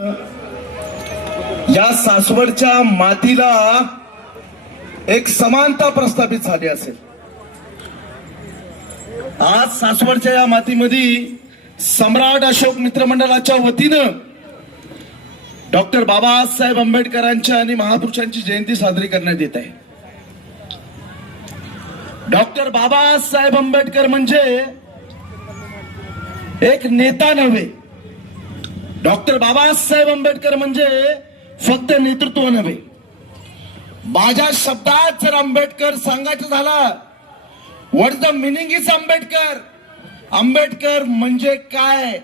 या सासवडच्या मातीला एक समानता प्रस्थापित झाली असेल. आज सासवडच्या या मातीमध्ये सम्राट अशोक मित्रमंडळाच्या वतीनं डॉक्टर बाबासाहेब आंबेडकरांच्या आणि महापुरुषांची जयंती साजरी करण्यात येत आहे. डॉक्टर बाबासाहेब आंबेडकर म्हणजे एक नेता नव्हे. डॉक्टर बाबासाहेब आंबेडकर म्हणजे फक्त नेतृत्व नव्हे. माझ्या शब्दात जर आंबेडकर सांगायचं झालं, what is the meaning is Ambedkar. Ambedkar म्हणजे काय,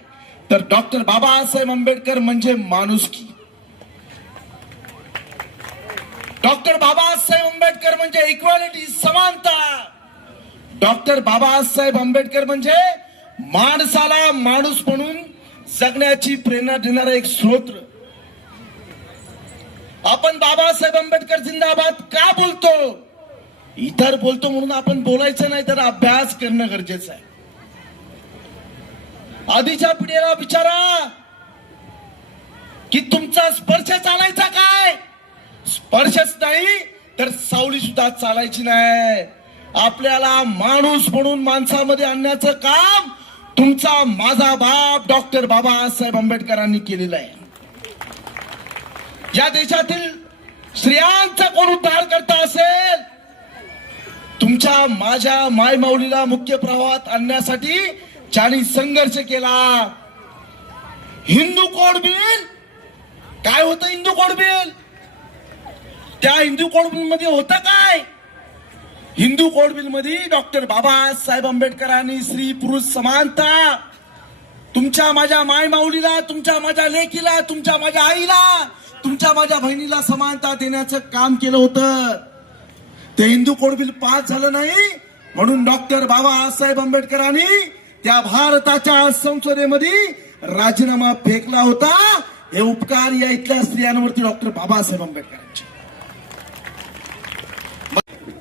तर डॉक्टर बाबासाहेब आंबेडकर म्हणजे माणुसकी. डॉक्टर बाबासाहेब आंबेडकर म्हणजे इक्वालिटी, समानता. डॉक्टर बाबासाहेब आंबेडकर म्हणजे माणसाला माणूस म्हणून जगण्याची प्रेरणा देणारा एक स्रोत. आपण बाबासाहेब आंबेडकर जिंदाबाद का बोलतो? इतर बोलतो म्हणून आपण बोलायचं नाही, तर अभ्यास करणं गरजेचं आहे. आधीच्या पिढीला विचारा की तुमचा स्पर्श चालायचा काय? स्पर्शच नाही तर सावली सुद्धा चालायची नाही. आपल्याला माणूस म्हणून माणसामध्ये आणण्याचं काम तुमचा माझा बाप डॉक्टर बाबासाहेब आंबेडकरांनी केलेलं आहे. या देशातील स्त्रियांचा कोण उद्धार करता असेल, तुमच्या माझ्या मायमाऊलीला मुख्य प्रवाहात आणण्यासाठी ज्यांनी संघर्ष केला. हिंदू कोड बिल काय होतं? हिंदू कोड बिल, त्या हिंदू कोड बिल मध्ये होतं काय? हिंदू कोड बिल मध्ये डॉक्टर बाबासाहेब आंबेडकरांनी स्त्री पुरुष समानता, तुमच्या माझ्या मायमाऊलीला, तुमच्या माझ्या लेकीला, तुमच्या माझ्या आईला, तुमच्या माझ्या बहिणीला समानता देण्याचं काम केलं होतं. ते हिंदू कोड बिल पास झालं नाही म्हणून डॉक्टर बाबासाहेब आंबेडकरांनी त्या भारताच्या संसदेमध्ये राजीनामा फेकला होता. हे उपकार या इथल्या स्त्रियांवरती डॉक्टर बाबासाहेब आंबेडकरांचे.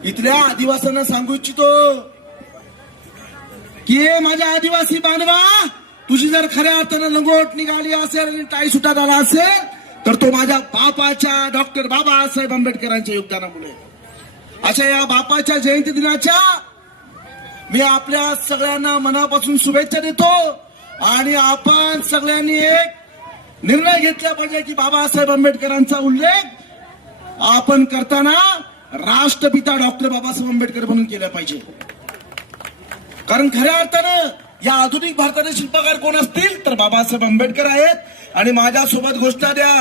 इथल्या आदिवासींना सांगू इच्छितो की हे माझ्या आदिवासी बांधवा, तुझी जर खऱ्या अर्थानं लंगोट निघाली असेल आणि टाई सुटात आला असेल तर तो माझ्या बापाच्या डॉक्टर बाबासाहेब आंबेडकरांच्या योगदानामुळे. अशा या बापाच्या जयंती दिनाच्या मी आपल्या सगळ्यांना मनापासून शुभेच्छा देतो. आणि आपण सगळ्यांनी एक निर्णय घेतला पाहिजे की बाबासाहेब आंबेडकरांचा उल्लेख आपण करताना राष्ट्रपिता डॉक्टर बाबासाहेब आंबेडकर म्हणून केला पाहिजे. कारण खऱ्या अर्थानं या आधुनिक भारताचे शिल्पकार कोण असतील तर बाबासाहेब आंबेडकर आहेत. आणि माझ्यासोबत घोषणा द्या,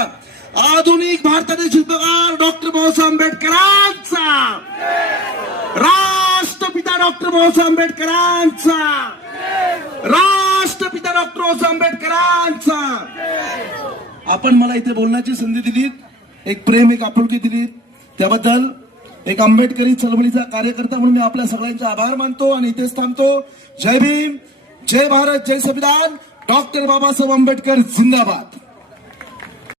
आधुनिक भारताचे शिल्पकार डॉक्टर बाबासाहेब आंबेडकरांचा, राष्ट्रपिता डॉक्टर बाबासाहेब आंबेडकरांचा, राष्ट्रपिता डॉक्टर बाबासाहेब आंबेडकरांचा. आपण मला इथे बोलण्याची संधी दिलीत, एक प्रेम, एक आपुलकी दिलीत, त्याबद्दल एक आंबेडकरी चळवळीचा कार्यकर्ता म्हणून मी आपल्या सगळ्यांचे आभार मानतो आणि इथेच थांबतो. जय भीम, जय भारत, जय संविधान. डॉक्टर बाबासाहेब आंबेडकर जिंदाबाद.